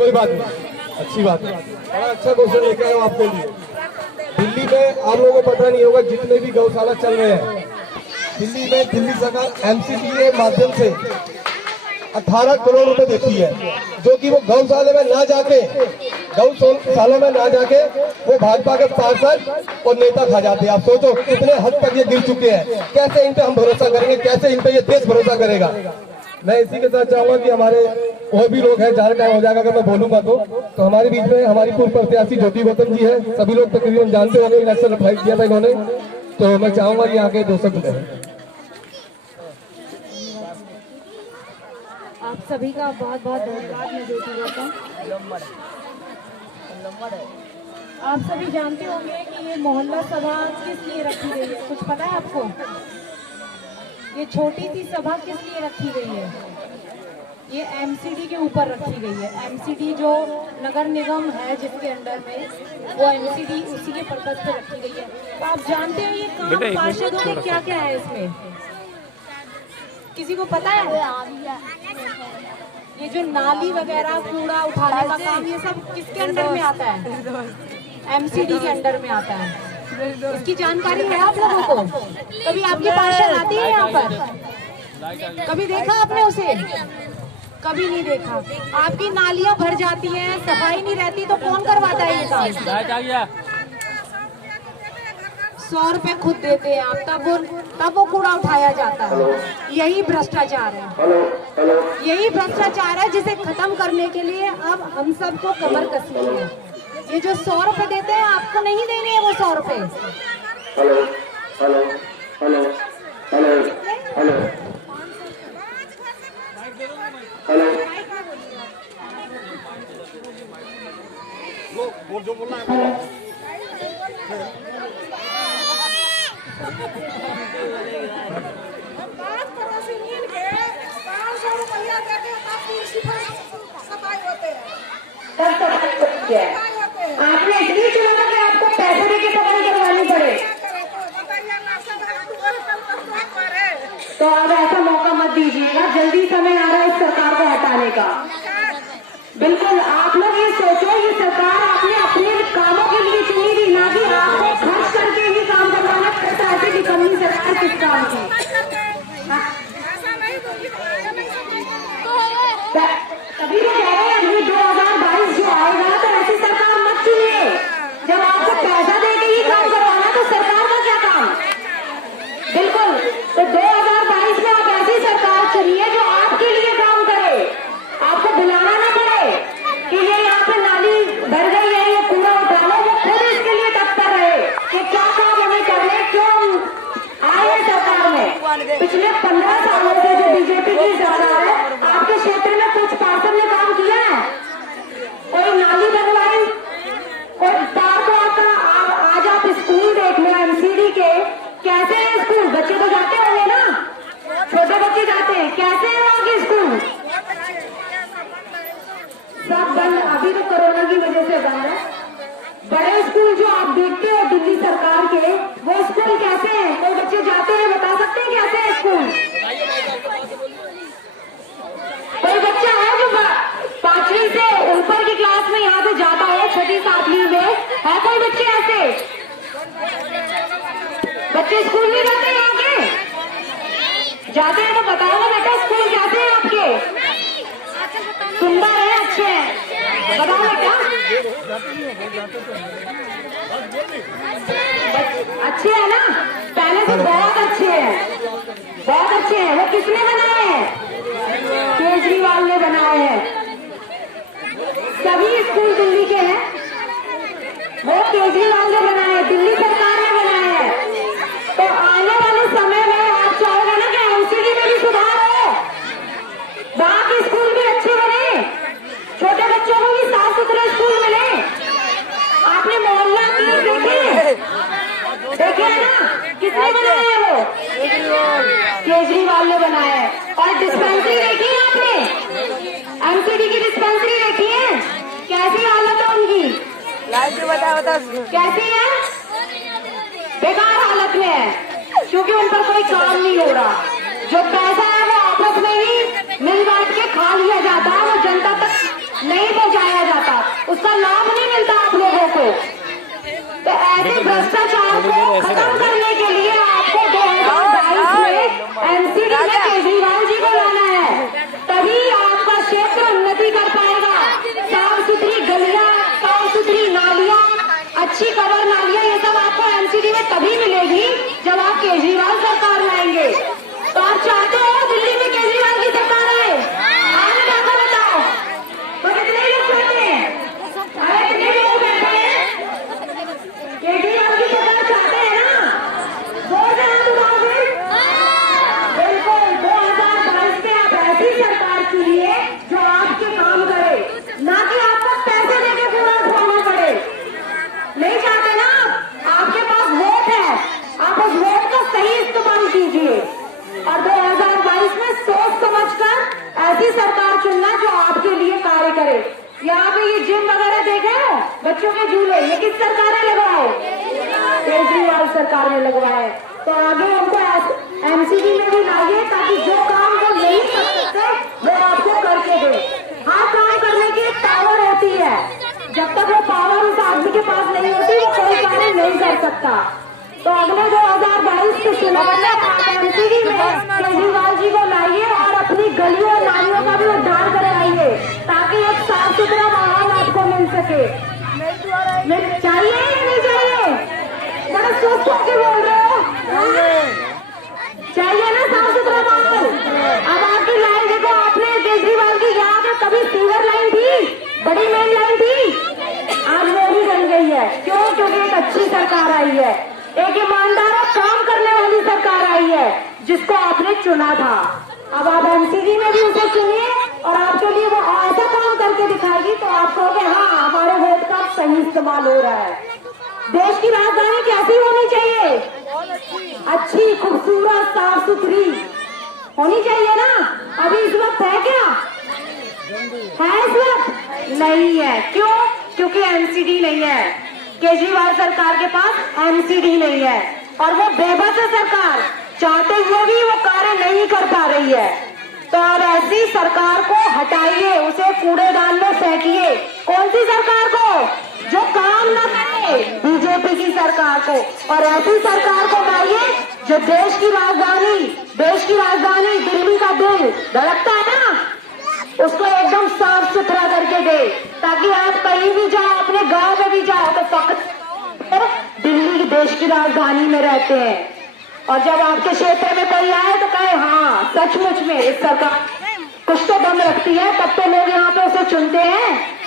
कोई बात नहीं, अच्छी बात है, बड़ा अच्छा क्वेश्चन लेके आए हो आपके लिए। दिल्ली में आप लोगों को पता नहीं होगा, जितने भी गौशाला चल रहे हैं दिल्ली में, दिल्ली सरकार एमसीडी के माध्यम से 18 करोड़ रुपए देती है, जो कि वो गौशाले में ना जाके, गौशाला में ना जाके वो भाजपा के पार्षद और नेता खा जाते हैं। आप सोचो कितने हद तक ये गिर चुके हैं, कैसे इन पे हम भरोसा करेंगे, कैसे इन पे ये देश भरोसा करेगा। मैं इसी के साथ चाहूंगा कि हमारे और भी लोग हैं, ज्यादा टाइम हो जाएगा अगर मैं बोलूंगा तो हमारे बीच में हमारी पूर्व प्रत्याशी ज्योति गौतम जी है, सभी लोग तकरीबन जानते होंगे, इलेक्शन फाइट किया था इन्होंने, तो मैं चाहूंगा कि यहाँ के दर्शक करें। आप सभी का बहुत बहुत धन्यवाद। मैं ज्योति गौतम। आप सभी जानते होंगे कि ये मोहल्ला सभा किस लिए रखी गई है, कुछ पता है आपको? ये छोटी सी सभा किस लिए रखी गई है? ये एमसीडी के ऊपर रखी गई है। एमसीडी जो नगर निगम है जिसके अंडर में, वो एमसीडी उसी के पर्पज पे रखी गई है। तो आप जानते हो ये काम पार्षदों में क्या क्या है इसमें? किसी को पता है? ये जो नाली वगैरह कूड़ा उठाने का काम, ये सब किसके अंडर में आता है? एमसीडी के अंडर में आता है। इसकी जानकारी है आप लोगों को? कभी आपके पार्षद आते हैं यहाँ पर? कभी देखा आपने उसे? कभी नहीं देखा। आपकी नालियाँ भर जाती हैं, सफाई नहीं रहती, तो कौन करवाता है ये काम? 100 रुपए खुद देते हैं आप, तब वो कूड़ा उठाया जाता है। यही भ्रष्टाचार है, यही भ्रष्टाचार है जिसे खत्म करने के लिए अब हम सबको कमर कसनी है। ये जो 100 रुपए देते हैं, आपको नहीं देने हैं वो 100 रुपए। आपने इसलिए चुना था कि आपको पैसे देके सफाई करवानी पड़े, तो अब ऐसा मौका मत दीजिएगा। जल्दी समय आ रहा है इस सरकार को हटाने का। बिल्कुल, आप लोग ये सोचो, ये सरकार आपने अपने कामों के लिए चुनी थी, ना कि आपको खर्च करके ही काम करवाना। पैसे की कमी सरकार किस काम की? तभी तो कह रहे हैं 2022 जो आएगा, तो ऐसी सरकार मत चुनिए। जब आपको पैसा देके ही काम करवाना, तो सरकार का क्या काम? बिल्कुल, तो 2022 में आप ऐसी सरकार चुनिए जो आपके लिए काम करे, आपको बुलाना ना पड़े कि ये यहाँ पे नाली भर गई है, ये कूड़ा उठा लो। वो खुद इसके लिए तत्पर रहे कि क्या काम हमें करने, क्यों आए सरकार में। पिछले 15 सालों से जो बीजेपी की सरकार है, आपके क्षेत्र में कुछ पार्षद ने काम किया है? कोई नाली बनवाई, कोई पार्क आता? आज आप स्कूल देख लो एमसीडी के, कैसे है स्कूल? बच्चे तो जाते होंगे ना, छोटे बच्चे जाते हैं, कैसे है वहाँ के स्कूल? सब बंद, अभी तो कोरोना की वजह से बंद है। बड़े स्कूल जो आप देखते हो दिल्ली सरकार के, वो स्कूल कैसे हैं? कोई बच्चे जाते हैं, बता सकते हैं कैसे है स्कूल? कोई बच्चा है जो 5वीं से ऊपर की क्लास में यहाँ से जाता है, 6ठी 7वीं में है? कोई बच्चे ऐसे बच्चे स्कूल नहीं जाते यहाँ के? जाते हैं तो बताओ ना बेटा, स्कूल कैसे हैं आपके? सुंदर है, अच्छे हैं, बताओ बेटा। अच्छे हैं ना? पहले से बहुत अच्छे हैं, बहुत अच्छे हैं। वो किसने बनाए हैं? केजरीवाल ने बनाए हैं। सभी स्कूल दिल्ली के हैं, वो केजरीवाल ने बनाए हैं, दिल्ली सरकार ने बनाए हैं। तो आने वाले समय में आप चाहोगे ना कि एमसीडी में भी सुधार हो, वहां के स्कूल भी अच्छे बने, छोटे बच्चों को भी साफ सुथरे स्कूल मिले। आपने मोहल्ला क्लिनिक देखे है ना? किसने बनाया है? वो केजरीवाल ने बनाया है। और डिस्पेंसरी देखी है आपने? एमसीडी की डिस्पेंसरी देखी है? कैसी हालत है उनकी? बता कैसी है? बेकार हालत में है, क्योंकि उन पर कोई काम नहीं हो रहा। जो पैसा है वो आपस में ही मिल बांट के खा लिया जाता है, वो जनता तक नहीं पहुंचाया जाता, उसका लाभ नहीं मिलता आप लोगों को। तो ऐसे भ्रष्टाचार को खत्म करने के लिए आपको 2022 में एमसीडी में केजरीवाल जी को लाना है, तभी आपका क्षेत्र उन्नति कर पाएगा। साफ सुथरी गलियां, साफ सुथरी नालियां, अच्छी कवर नालियां, ये सब आपको एमसीडी में तभी मिलेगी जब आप केजरीवाल सरकार लाएंगे। तो आप चाहते हो दिल्ली में केजरीवाल की सरकार है? आगे जाकर बताओ, तो कितने लोग चाहते हैं? अरे कितने लोग बैठे हैं? केजरीवाल की सरकार चाहते हैं ना? जोर से हाथ उठाओ फिर। बिल्कुल 2022 में आप ऐसी सरकार चुनिए जो आपके काम करे, ना कि आपको पैसे देके पूरा उठाना पड़े। नहीं चाहते ना आपके पास वोट है, आप उस वोट का सही इस्तेमाल कीजिए और 2022 में सोच समझकर ऐसी सरकार चुनना जो आपके लिए कार्य करे। यहाँ पे ये जिम वगैरह देखे हो, बच्चों के झूले, ये किस सरकार ने लगवाए? केजरीवाल सरकार ने लगवाए। तो आगे उनको एमसीडी में भी लाइए ताकि जो काम वो नहीं कर सकते वो आपको करके दे। हाँ, काम करने की एक पावर होती है, जब तक वो पावर उस आदमी के पास नहीं होती वो कोई कार्य नहीं कर सकता। तो अगले 2022 के चुनाव में आप एमसीडी में केजरीवाल जी को लाइए और अपनी गलियों और नालियों का भी उद्धार करवाइए ताकि एक साफ सुथरा माहौल आपको मिल सके। चाहिए या नहीं चाहिए? बड़ा सोच सोच के बोल रहे हो, चाहिए ना साफ सुथरा माहौल? अब आपकी लाइन देखो, आपने केजरीवाल की यहाँ पे कभी सीवर लाइन थी, बड़ी मेन लाइन थी, आज वो भी बन गई है। क्यों? क्योंकि एक अच्छी सरकार आई है, एक ईमानदार और काम करने वाली सरकार आई है जिसको आपने चुना था। अब आप एमसीडी में भी उसे चुनिए और आपके लिए वो ऐसा काम करके दिखाएगी तो आप कहोगे हाँ, हमारे वोट का सही इस्तेमाल हो रहा है। देश की राजधानी कैसी होनी चाहिए? अच्छी, खूबसूरत, साफ सुथरी होनी चाहिए ना। अभी इस वक्त है क्या? है इस वक्त? नहीं है। क्यों? क्योंकि एमसीडी नहीं है, केजरीवाल सरकार के पास एमसीडी नहीं है और वो बेबस है सरकार, चाहते हुए भी वो कार्य नहीं कर पा रही है। तो अब ऐसी सरकार को हटाइए, उसे कूड़ेदान में फेंकिए। कौन सी सरकार को? जो काम न करे, बीजेपी की सरकार को। और ऐसी सरकार को लाइए जो देश की राजधानी दिल्ली का दिल धड़कता है ना, उसको एकदम साफ सुथरा करके दे ताकि आप कहीं भी जाओ, अपने गांव में भी जाओ तो फकत दिल्ली देश की राजधानी में रहते हैं। और जब आपके क्षेत्र में कोई आए तो कहे हाँ, सचमुच में इस सरकार कुछ तो दम रखती है, तब तो लोग यहाँ पे उसे चुनते हैं।